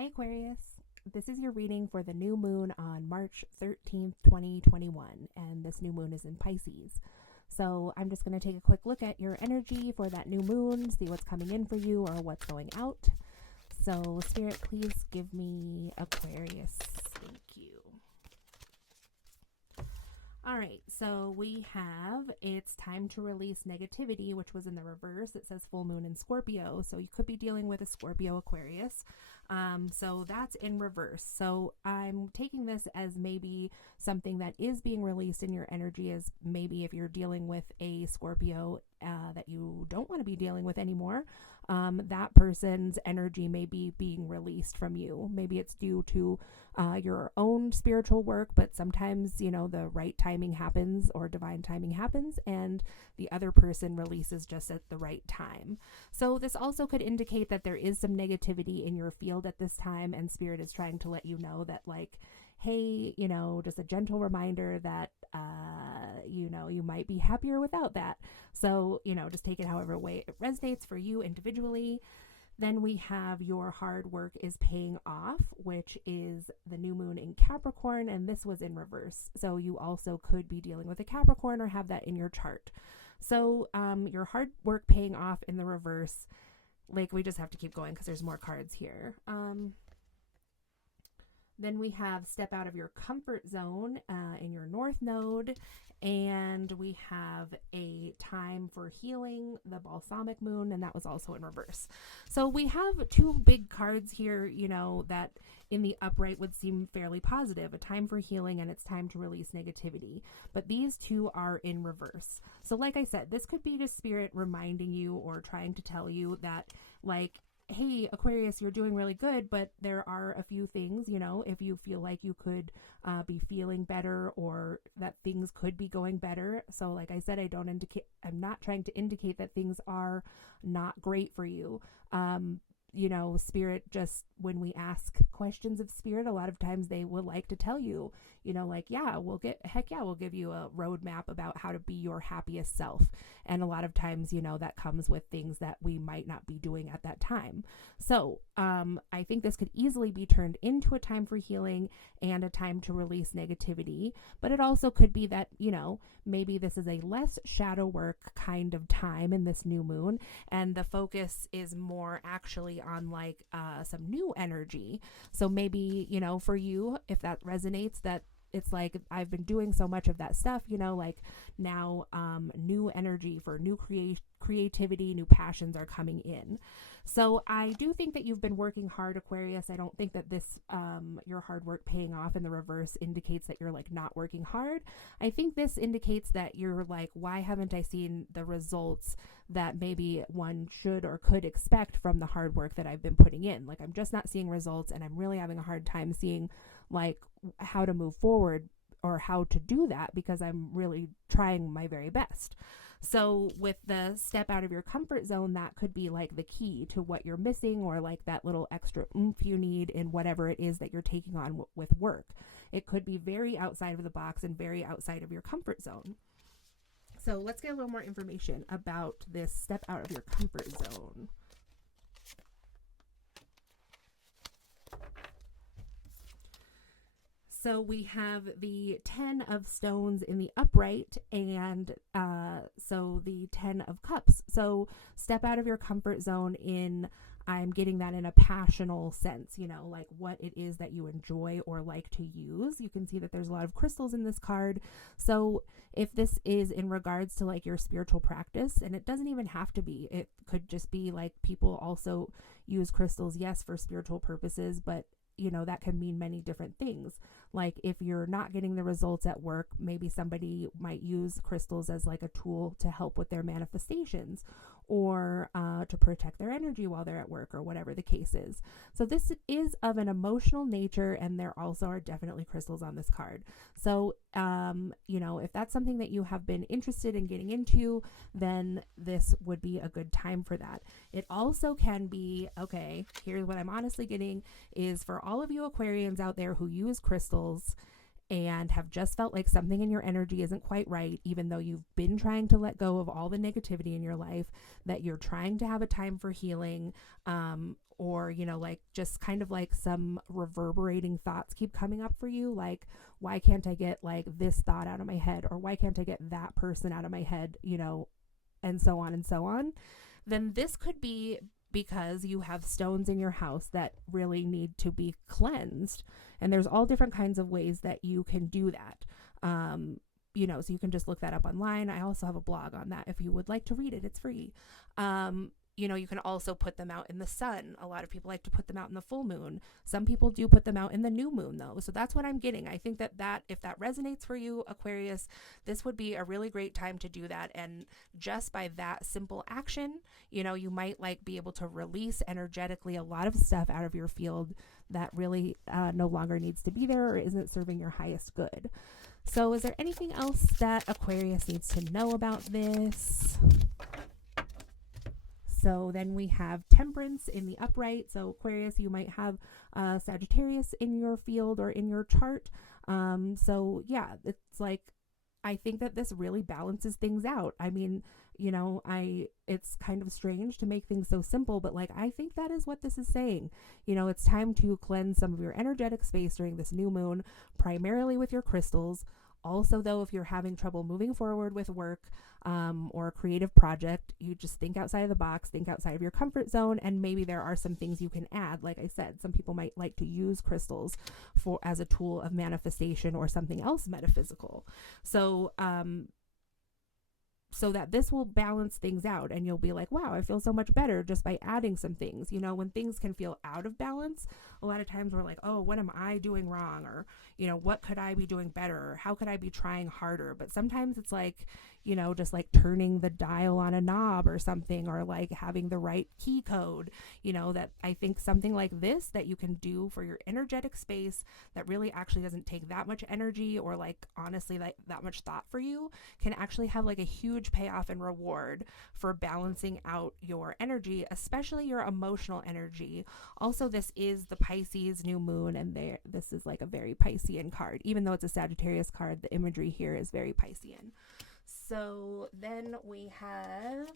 Hi Aquarius. This is your reading for the new moon on March 13th, 2021, and this new moon is in Pisces. So I'm just going to take a quick look at your energy for that new moon, see what's coming in for you or what's going out. So Spirit, please give me Aquarius. Thank you. All right, so we have it's time to release negativity, which was in the reverse. It says full moon in Scorpio, so you could be dealing with a Scorpio Aquarius. So that's in reverse. So I'm taking this as maybe something that is being released in your energy, as maybe if you're dealing with a Scorpio that you don't want to be dealing with anymore. That person's energy may be being released from you. Maybe it's due to your own spiritual work, but sometimes, the right timing happens or divine timing happens and the other person releases just at the right time. So this also could indicate that there is some negativity in your field at this time, and Spirit is trying to let you know that, like, hey, just a gentle reminder that, you might be happier without that. So, just take it however way it resonates for you individually. Then we have your hard work is paying off, which is the new moon in Capricorn, and this was in reverse. So you also could be dealing with a Capricorn or have that in your chart. So your hard work paying off in the reverse, like, we just have to keep going because there's more cards here. Then we have step out of your comfort zone in your north node. And we have a time for healing, the balsamic moon, and that was also in reverse. So we have two big cards here, that in the upright would seem fairly positive, a time for healing and it's time to release negativity. But these two are in reverse. So like I said, this could be just Spirit reminding you or trying to tell you that, like, hey, Aquarius, you're doing really good, but there are a few things, if you feel like you could be feeling better or that things could be going better. So like I said, I'm not trying to indicate that things are not great for you. Spirit, just when we ask questions of Spirit, a lot of times they would like to tell you, we'll give you a roadmap about how to be your happiest self. And a lot of times, that comes with things that we might not be doing at that time. So I think this could easily be turned into a time for healing and a time to release negativity. But it also could be that, maybe this is a less shadow work kind of time in this new moon. And the focus is more actually on like some new energy. So maybe, for you, if that resonates, that it's like I've been doing so much of that stuff, like now new energy for new creativity, new passions are coming in. So I do think that you've been working hard, Aquarius. I don't think that this your hard work paying off in the reverse indicates that you're like not working hard. I think this indicates that you're like, why haven't I seen the results that maybe one should or could expect from the hard work that I've been putting in? Like, I'm just not seeing results, and I'm really having a hard time seeing like how to move forward or how to do that, because I'm really trying my very best. So with the step out of your comfort zone, that could be like the key to what you're missing, or like that little extra oomph you need in whatever it is that you're taking on with work. It could be very outside of the box and very outside of your comfort zone. So let's get a little more information about this step out of your comfort zone. So we have the 10 of stones in the upright, and so the 10 of cups. So step out of your comfort zone I'm getting that in a passional sense, like what it is that you enjoy or like to use. You can see that there's a lot of crystals in this card. So if this is in regards to like your spiritual practice, and it doesn't even have to be, it could just be like people also use crystals, yes, for spiritual purposes, but that can mean many different things. Like if you're not getting the results at work, maybe somebody might use crystals as like a tool to help with their manifestations, or to protect their energy while they're at work, or whatever the case is. So this is of an emotional nature, and there also are definitely crystals on this card. So, if that's something that you have been interested in getting into, then this would be a good time for that. It also can be, okay, here's what I'm honestly getting is for all of you Aquarians out there who use crystals and have just felt like something in your energy isn't quite right, even though you've been trying to let go of all the negativity in your life, that you're trying to have a time for healing, or, you know, like just kind of like some reverberating thoughts keep coming up for you. Like, why can't I get like this thought out of my head? Or why can't I get that person out of my head? You know, and so on and so on. Then this could be because you have stones in your house that really need to be cleansed. And there's all different kinds of ways that you can do that. You know, so you can just look that up online. I also have a blog on that if you would like to read it. It's free. You know, you can also put them out in the sun. A lot of people like to put them out in the full moon. Some people do put them out in the new moon, though. So that's what I'm getting. I think that if that resonates for you, Aquarius, this would be a really great time to do that. And just by that simple action, you know, you might like be able to release energetically a lot of stuff out of your field that really no longer needs to be there or isn't serving your highest good. So is there anything else that Aquarius needs to know about this? So then we have Temperance in the upright. So Aquarius, you might have Sagittarius in your field or in your chart. So yeah, it's like, I think that this really balances things out. I mean, you know, it's kind of strange to make things so simple, but like, I think that is what this is saying. You know, it's time to cleanse some of your energetic space during this new moon, primarily with your crystals. Also, though, if you're having trouble moving forward with work or a creative project, you just think outside of the box, think outside of your comfort zone, and maybe there are some things you can add. Like I said, some people might like to use crystals as a tool of manifestation or something else metaphysical. So, so that this will balance things out, and you'll be like, wow, I feel so much better just by adding some things. You know, when things can feel out of balance, a lot of times we're like, oh, what am I doing wrong? Or, you know, what could I be doing better? Or how could I be trying harder? But sometimes it's like, you know, just like turning the dial on a knob or something, or like having the right key code, you know, that I think something like this that you can do for your energetic space that really actually doesn't take that much energy or like honestly like that much thought for you can actually have like a huge payoff and reward for balancing out your energy, especially your emotional energy. Also, this is the Pisces new moon, and this is like a very Piscean card. Even though it's a Sagittarius card, the imagery here is very Piscean. So then we have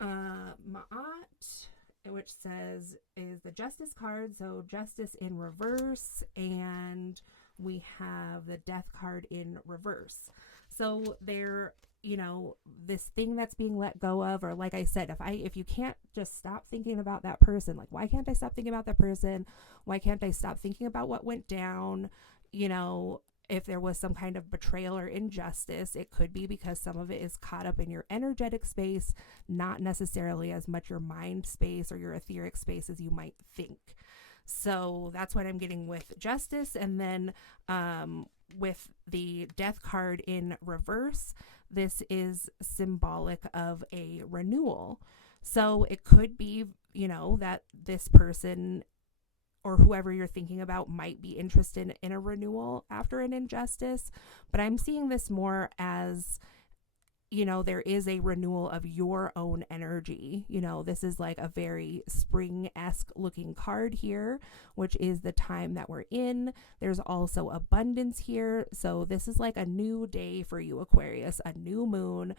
Ma'at, which is the Justice card. So Justice in reverse, and we have the Death card in reverse. So they're, you know, this thing that's being let go of, or like I said, if you can't just stop thinking about that person, like, why can't I stop thinking about that person? Why can't I stop thinking about what went down? You know, if there was some kind of betrayal or injustice, it could be because some of it is caught up in your energetic space, not necessarily as much your mind space or your etheric space as you might think. So that's what I'm getting with Justice. And then with the Death card in reverse, this is symbolic of a renewal. So it could be, you know, that this person or whoever you're thinking about might be interested in a renewal after an injustice. But I'm seeing this more as, you know, there is a renewal of your own energy. You know, this is like a very spring-esque looking card here, which is the time that we're in. There's also abundance here. So this is like a new day for you, Aquarius, a new moon.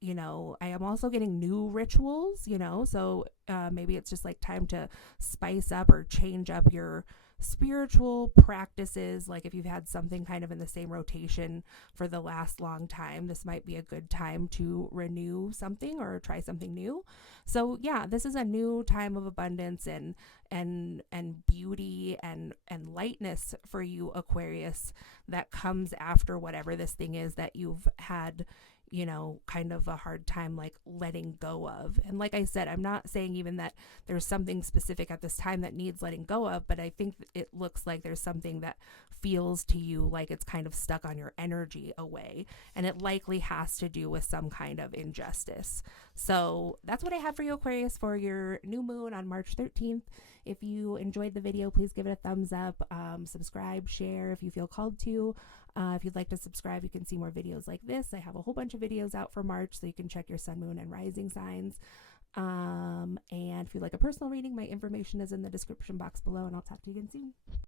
You know, I am also getting new rituals, you know, so maybe it's just like time to spice up or change up your spiritual practices. Like if you've had something kind of in the same rotation for the last long time, this might be a good time to renew something or try something new. So yeah, this is a new time of abundance and beauty and lightness for you, Aquarius, that comes after whatever this thing is that you've had, you know, kind of a hard time like letting go of. And like I said, I'm not saying even that there's something specific at this time that needs letting go of, but I think it looks like there's something that feels to you like it's kind of stuck on your energy away, and it likely has to do with some kind of injustice. So that's what I have for you, Aquarius, for your new moon on March 13th. If you enjoyed the video, please give it a thumbs up, subscribe, share if you feel called to. If you'd like to subscribe, you can see more videos like this. I have a whole bunch of videos out for March, so you can check your sun, moon, and rising signs. And if you'd like a personal reading, my information is in the description box below, and I'll talk to you again soon.